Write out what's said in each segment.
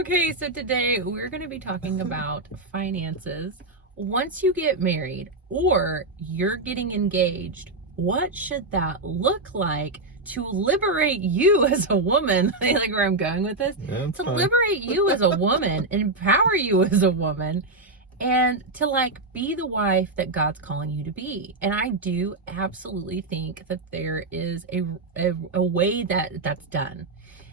Okay, so today we're going to be talking about finances. Once you get married or you're getting engaged, what should that look like to liberate you as a woman? Like where I'm going with this? Yeah, it's To fine. liberate you as a woman, empower you as a woman, and to like be the wife that God's calling you to be. And I do absolutely think that there is a way that that's done.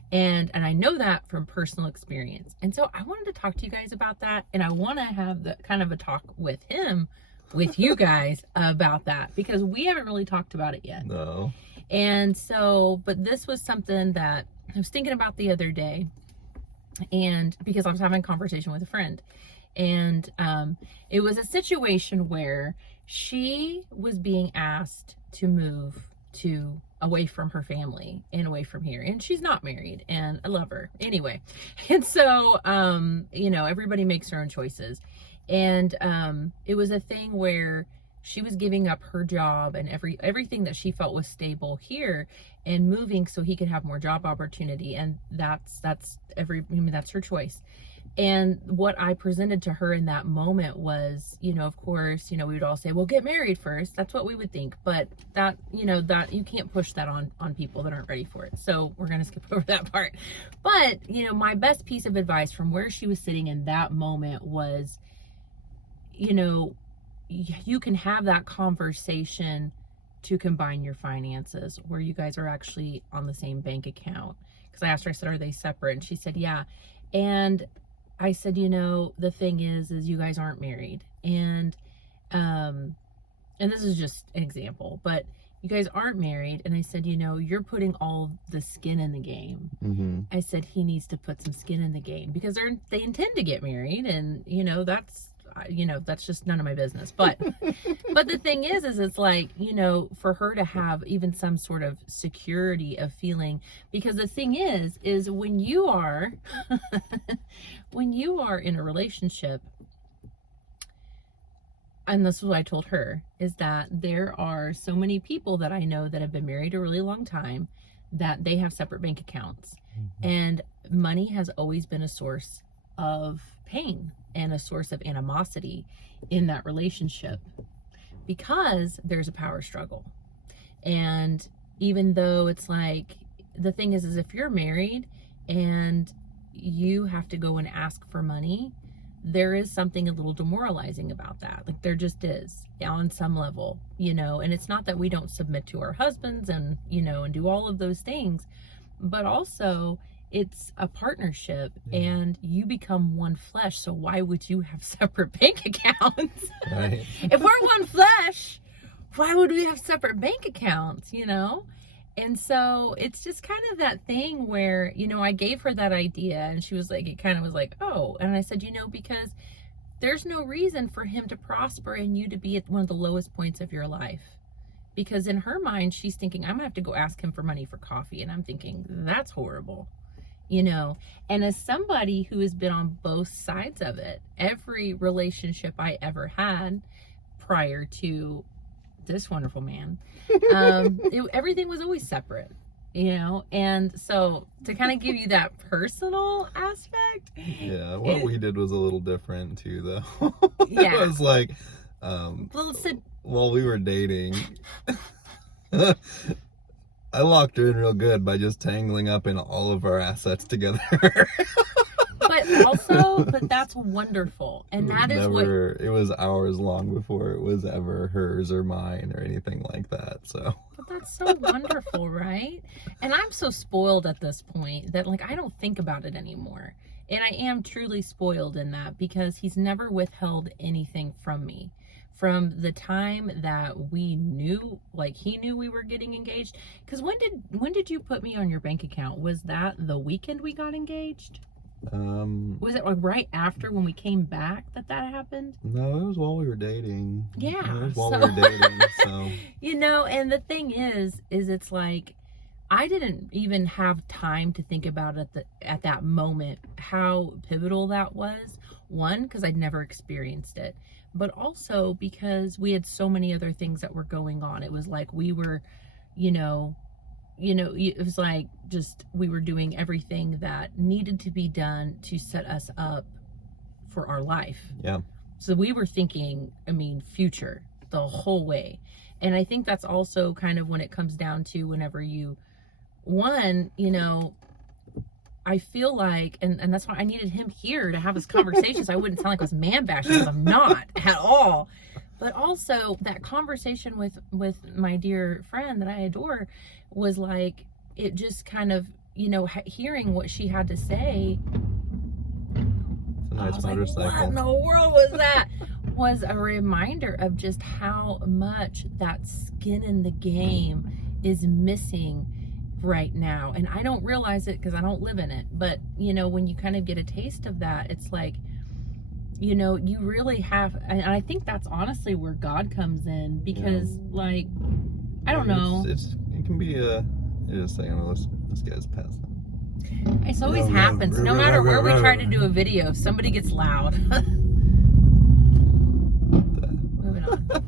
And I know that from personal experience. And so I wanted to talk to you guys about that. And I want to have the kind of a talk with him, with you guys about that, because we haven't really talked about it yet. No. And so, but this was something that I was thinking about the other day. And because I was having a conversation with a friend, and it was a situation where she was being asked to move to away from her family and away from here, and she's not married, and I love her anyway. And so everybody makes their own choices, and it was a thing where she was giving up her job and everything that she felt was stable here and moving so he could have more job opportunity, and that's her choice. And what I presented to her in that moment was, of course, we would all say, well, get married first. That's what we would think. But that you can't push that on people that aren't ready for it. So we're going to skip over that part. But, my best piece of advice from where she was sitting in that moment was, you can have that conversation to combine your finances where you guys are actually on the same bank account. Because I asked her, I said, are they separate? And she said, yeah. And I said, the thing is you guys aren't married. And this is just an example, but you guys aren't married. And I said, you're putting all the skin in the game. Mm-hmm. I said, he needs to put some skin in the game because they intend to get married. And, that's just none of my business. But, but the thing is it's like, for her to have even some sort of security of feeling, because the thing is when you are, when you are in a relationship, and this is what I told her, is that there are so many people that I know that have been married a really long time that they have separate bank accounts. Mm-hmm. And money has always been a source of pain and a source of animosity in that relationship because there's a power struggle. And even though it's like, the thing is if you're married and you have to go and ask for money, there is something a little demoralizing about that. Like there just is on some level, and it's not that we don't submit to our husbands and, and do all of those things, but also it's a partnership and you become one flesh. So why would you have separate bank accounts? Right. If we're one flesh, why would we have separate bank accounts, And so it's just kind of that thing where, I gave her that idea and she was like, it kind of was like, oh, and I said, because there's no reason for him to prosper and you to be at one of the lowest points of your life. Because in her mind, she's thinking, I'm gonna have to go ask him for money for coffee. And I'm thinking, that's horrible. And as somebody who has been on both sides of it, every relationship I ever had prior to this wonderful man, everything was always separate, and so to kind of give you that personal aspect. Yeah, what we did was a little different too, though. Yeah. It was like, Well, while we were dating, I locked her in real good by just tangling up in all of our assets together. But that's wonderful. And that is it was hours long before it was ever hers or mine or anything like that. So but that's so wonderful, right? And I'm so spoiled at this point that like I don't think about it anymore. And I am truly spoiled in that because he's never withheld anything from me. From the time that we knew, like he knew we were getting engaged. Because when did you put me on your bank account? Was that the weekend we got engaged? Was it like right after when we came back that happened? No, it was while we were dating. Yeah. It was while we were dating, so. And the thing is it's like, I didn't even have time to think about it at that moment, how pivotal that was. One, because I'd never experienced it, but also because we had so many other things that were going on. It was like we were, it was like just we were doing everything that needed to be done to set us up for our life. Yeah. So we were thinking, future the whole way. And I think that's also kind of when it comes down to whenever I feel like, and that's why I needed him here to have this conversation so I wouldn't sound like I was man bashing, because I'm not at all. But also that conversation with my dear friend that I adore was like, it just kind of, hearing what she had to say. It's a nice motorcycle. Like, what in the world was that? Was a reminder of just how much that skin in the game is missing right now. And I don't realize it because I don't live in it. But, when you kind of get a taste of that, it's like, you really have, and I think that's honestly where God comes in, because like, I don't know. It can be just saying, this guy's passing. It always happens. No matter where we try to do a video, somebody gets loud.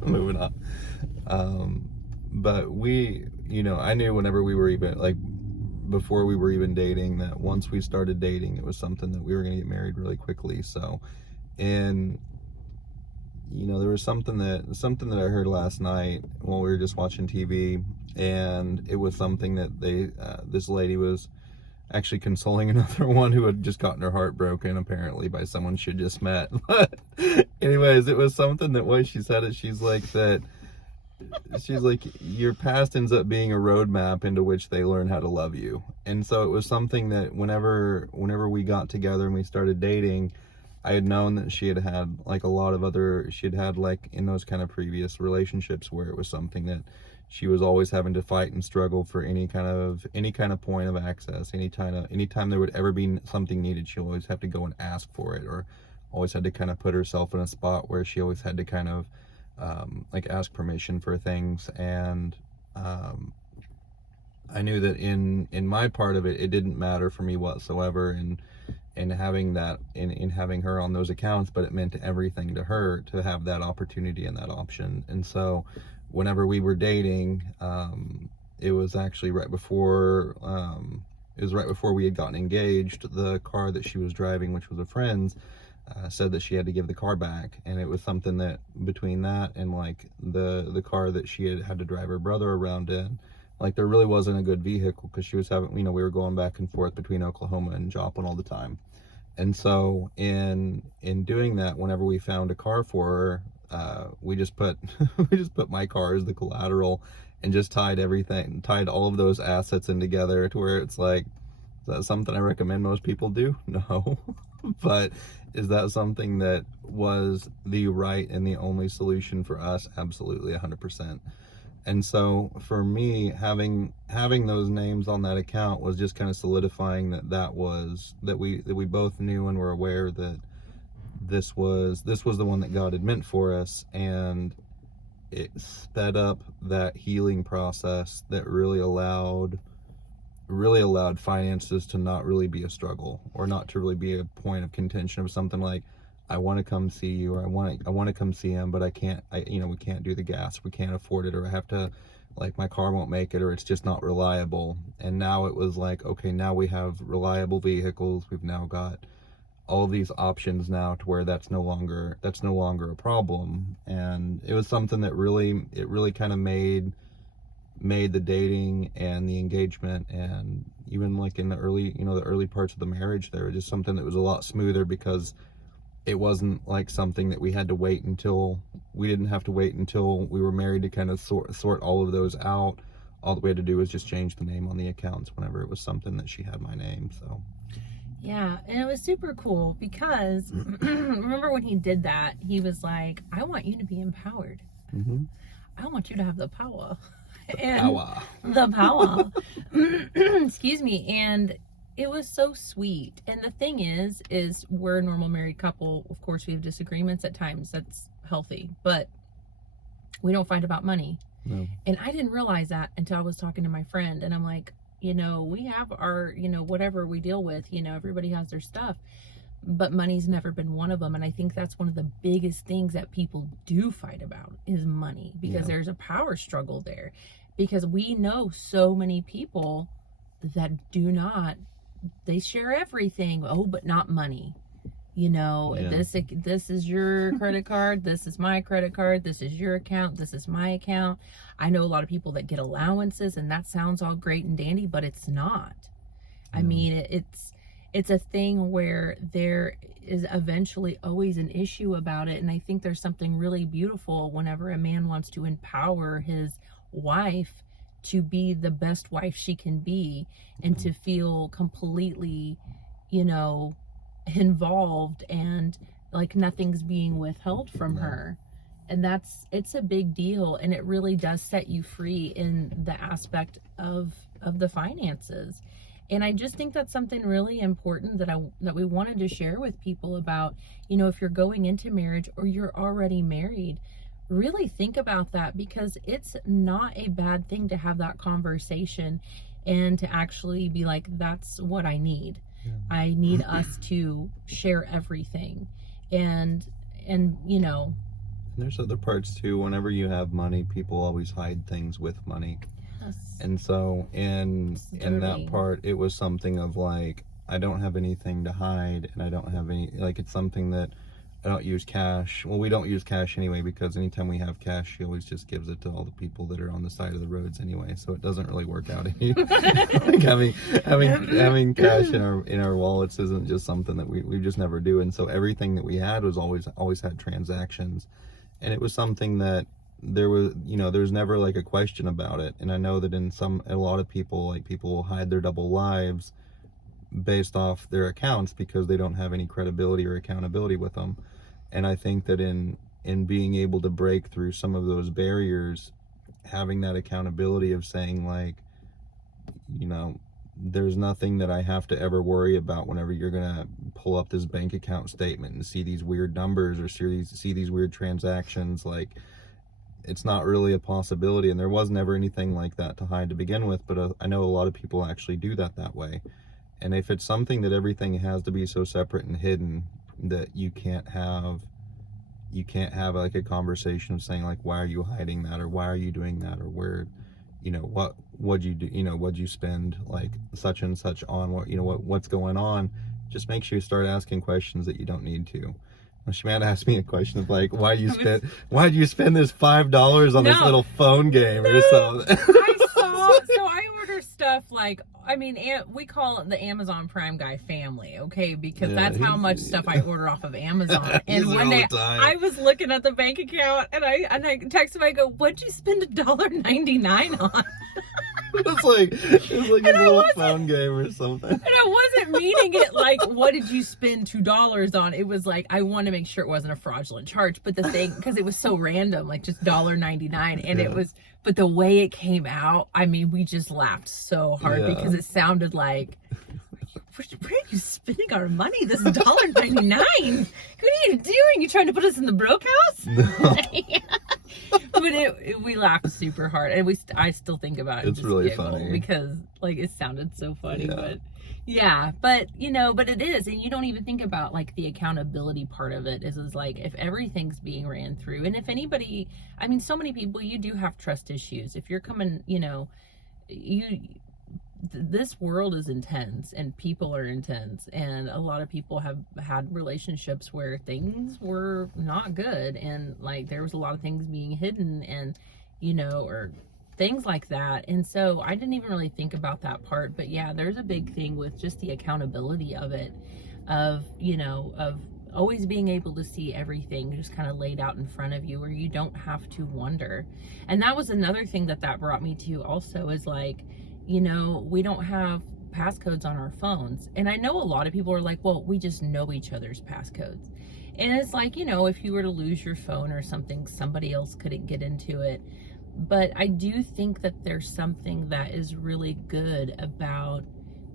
Moving on. But we, I knew whenever we were even, like, before we were even dating, that once we started dating, it was something that we were going to get married really quickly. So, and, there was something that I heard last night while we were just watching TV, and it was something that this lady was actually consoling another one who had just gotten her heart broken, apparently, by someone she had just met. But anyways, it was something that when she said it, she's like, your past ends up being a roadmap into which they learn how to love you. And so it was something that whenever we got together and we started dating, I had known that she had like a lot of she had had like in those kind of previous relationships where it was something that she was always having to fight and struggle for any kind of point of access. Anytime there would ever be something needed, she always have to go and ask for it, or always had to kind of put herself in a spot where she always had to kind of like ask permission for things. And I knew that in my part of it, it didn't matter for me whatsoever, and having that in having her on those accounts, but it meant everything to her to have that opportunity and that option. And so whenever we were dating, it was actually right before we had gotten engaged. The car that she was driving, which was a friend's, said that she had to give the car back. And it was something that between that and like the car that she had to drive her brother around in, like there really wasn't a good vehicle, because she was having, we were going back and forth between Oklahoma and Joplin all the time. And so in doing that, whenever we found a car for her, we just put my car as the collateral and just tied all of those assets in together to where it's like, is that something I recommend most people do? No. But is that something that was the right and the only solution for us? Absolutely, 100%. And so for me, having those names on that account was just kind of solidifying that we both knew and were aware that this was the one that God had meant for us. And it sped up that healing process that really allowed finances to not really be a struggle, or not to really be a point of contention of something like, I want to come see you, or I want to come see him, but we can't do the gas, we can't afford it, or I have to, like, my car won't make it, or it's just not reliable. And now it was like, okay, now we have reliable vehicles. We've now got all of these options now to where that's no longer a problem. And it was something that really kind of made the dating and the engagement, and even like in the early parts of the marriage, there was just something that was a lot smoother, because it wasn't like something that we didn't have to wait until we were married to kind of sort all of those out. All that we had to do was just change the name on the accounts whenever it was something that she had my name. So yeah, and it was super cool because remember when he did that, he was like, I want you to be empowered. Mm-hmm. I want you to have the power. The power. Excuse me. And it was so sweet. And the thing is we're a normal married couple. Of course, we have disagreements at times. That's healthy. But we don't fight about money. No. And I didn't realize that until I was talking to my friend. And I'm like, we have our, whatever we deal with, everybody has their stuff. But money's never been one of them. And I think that's one of the biggest things that people do fight about is money, because there's a power struggle there. because we know so many people that do not, they share everything. Oh, but not money. You know, Yeah. this is your credit card, this is my credit card, this is your account, this is my account. I know a lot of people that get allowances, and that sounds all great and dandy, but it's not. I mean, it's a thing where there is eventually always an issue about it. And I think there's something really beautiful whenever a man wants to empower his wife to be the best wife she can be, and to feel completely, you know, involved, and like nothing's being withheld from her. And it's a big deal, and it really does set you free in the aspect of the finances. And I just think that's something really important that we wanted to share with people about, you know, if you're going into marriage or you're already married, really think about that, because it's not a bad thing to have that conversation and to actually be like, that's what I need. I need us to share everything. And you know, there's other parts too. Whenever you have money, people always hide things with money. yes. And so in that dirty. part, it was something of like, I don't have anything to hide, and I don't have any, like, it's something that I don't use cash. Well, we don't use cash anyway, because anytime we have cash, she always just gives it to all the people that are on the side of the roads anyway. So it doesn't really work out. Like having cash in our wallets isn't just something that we just never do. And so everything that we had was always had transactions, and it was something that there was, you know, there's never like a question about it. And I know that a lot of people, like, people will hide their double lives based off their accounts because they don't have any credibility or accountability with them. And I think that in being able to break through some of those barriers, having that accountability of saying, like, you know, there's nothing that I have to ever worry about whenever you're gonna pull up this bank account statement and see these weird numbers or see these weird transactions. Like, it's not really a possibility, and there was never anything like that to hide to begin with. But I know a lot of people actually do that way. And if it's something that everything has to be so separate and hidden that you can't have like a conversation of saying, like, why are you hiding that, or why are you doing that, or where, you know, what'd you do, you know, what'd you spend like such and such on, what, you know, what's going on, just make sure you start asking questions that you don't need to. She might ask me a question of like, why did you spend this $5 on this little phone game or something? I order stuff like, I mean, we call it the Amazon Prime guy family, okay? Because that's how much stuff I order off of Amazon. And one day I was looking at the bank account, and I texted him, I go, what'd you spend $1.99 on? It's like a little phone game or something. And I wasn't meaning it like, what did you spend $2 on? It was like, I want to make sure it wasn't a fraudulent charge. But the thing, because it was so random, like just $1.99. And it was, but the way it came out, I mean, we just laughed so hard because it sounded like, where are you spending our money? This is $1.99. What are you doing? You trying to put us in the broke house? No. But we laughed super hard, and I still think about it. It's really funny because like it sounded so funny, but you know, but it is, and you don't even think about like the accountability part of it. Is like if everything's being ran through, and if anybody, I mean, so many people, you do have trust issues. If you're coming, you know, this world is intense, and people are intense, and a lot of people have had relationships where things were not good, and like there was a lot of things being hidden, and you know, or things like that. And so I didn't even really think about that part, but yeah, there's a big thing with just the accountability of it, of, you know, of always being able to see everything just kind of laid out in front of you, where you don't have to wonder. And that was another thing that brought me to also, is like, you know, we don't have passcodes on our phones. And I know a lot of people are like, well, we just know each other's passcodes. And it's like, you know, if you were to lose your phone or something, somebody else couldn't get into it. But I do think that there's something that is really good about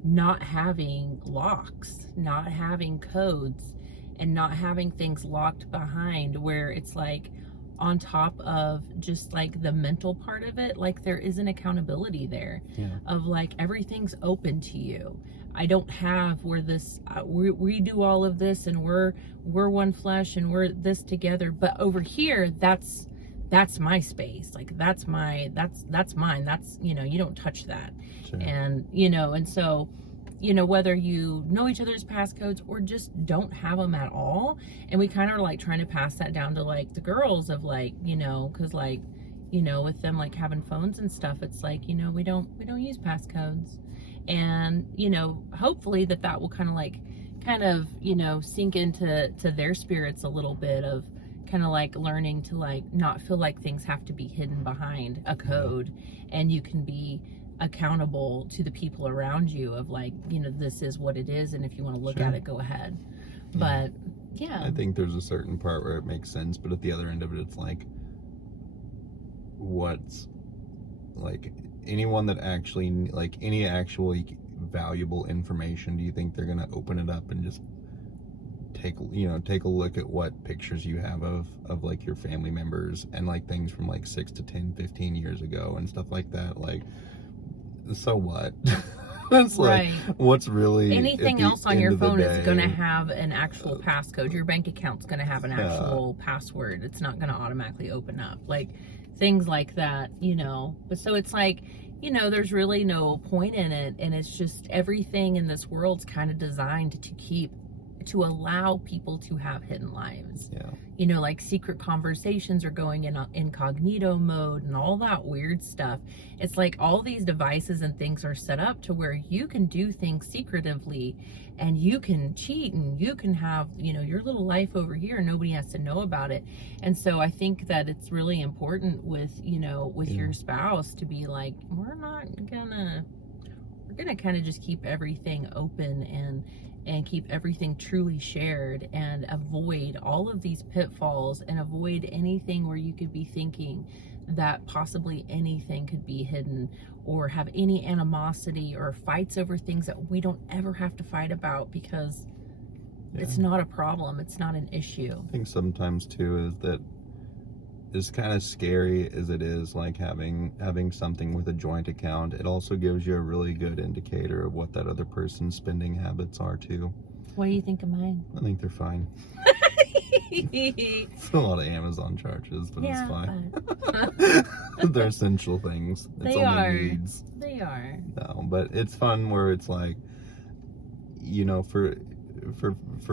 not having locks, not having codes, and not having things locked behind, where it's like, on top of just like the mental part of it, like there is an accountability there of like everything's open to you. I don't have where this we do all of this, and we're one flesh, and we're this together, but over here that's that's my space. Like that's mine. That's, you know, you don't touch that. Sure. And, you know, and so, you know, whether you know each other's passcodes or just don't have them at all. And we kind of are like trying to pass that down to like the girls of like, you know, cause like, you know, with them like having phones and stuff, it's like, you know, we don't use passcodes. And, you know, hopefully that will kind of, you know, sink into their spirits a little bit of kind of like learning to like not feel like things have to be hidden behind a code, and you can be accountable to the people around you of like, you know, this is what it is, and if you want to look Sure. at it, go ahead. But yeah, I think there's a certain part where it makes sense, but at the other end of it, it's like, what's like anyone that actually like any actually valuable information, do you think they're gonna open it up and just take a look at what pictures you have of like your family members and like things from like 6 to 10, 15 years ago and stuff like that? Like, so what? It's like, right. what's really Anything at the else on end your of the phone is day, going to have an actual passcode. Your bank account's going to have an actual password. It's not going to automatically open up. Like things like that, you know. But so it's like, you know, there's really no point in it. And it's just everything in this world's kind of designed to allow people to have hidden lives. Yeah. You know, like secret conversations are going in incognito mode and all that weird stuff. It's like all these devices and things are set up to where you can do things secretively and you can cheat and you can have, you know, your little life over here and nobody has to know about it. And so I think that it's really important with, you know, with your spouse to be like, we're gonna kind of just keep everything open and keep everything truly shared and avoid all of these pitfalls and avoid anything where you could be thinking that possibly anything could be hidden or have any animosity or fights over things that we don't ever have to fight about because it's not a problem. It's not an issue. I think sometimes too is that as kind of scary as it is, like having something with a joint account, it also gives you a really good indicator of what that other person's spending habits are too. What do you think of mine? I think they're fine. It's a lot of Amazon charges, but it's fine. They're essential things. It's only needs. They are. No, but it's fun where it's like, you know, for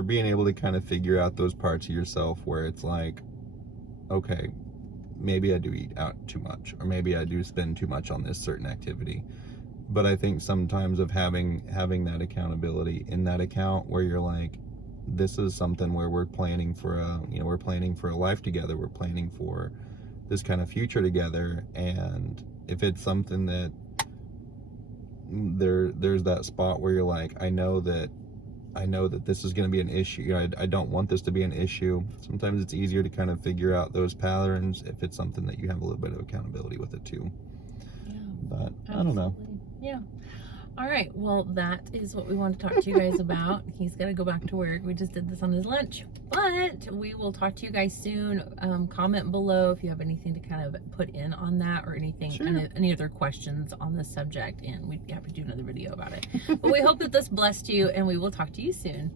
being able to kind of figure out those parts of yourself where it's like, okay, maybe I do eat out too much, or maybe I do spend too much on this certain activity. But I think sometimes of having that accountability in that account where you're like, this is something where we're planning for a life together, we're planning for this kind of future together, and if it's something that there's that spot where you're like, I know that this is going to be an issue. You know, I don't want this to be an issue. Sometimes it's easier to kind of figure out those patterns if it's something that you have a little bit of accountability with it too. Yeah. But I don't know. Yeah. All right. Well, that is what we want to talk to you guys about. He's got to go back to work. We just did this on his lunch, but we will talk to you guys soon. Comment below if you have anything to kind of put in on that or anything, any other questions on this subject, and we'd be happy to do another video about it. But we hope that this blessed you, and we will talk to you soon.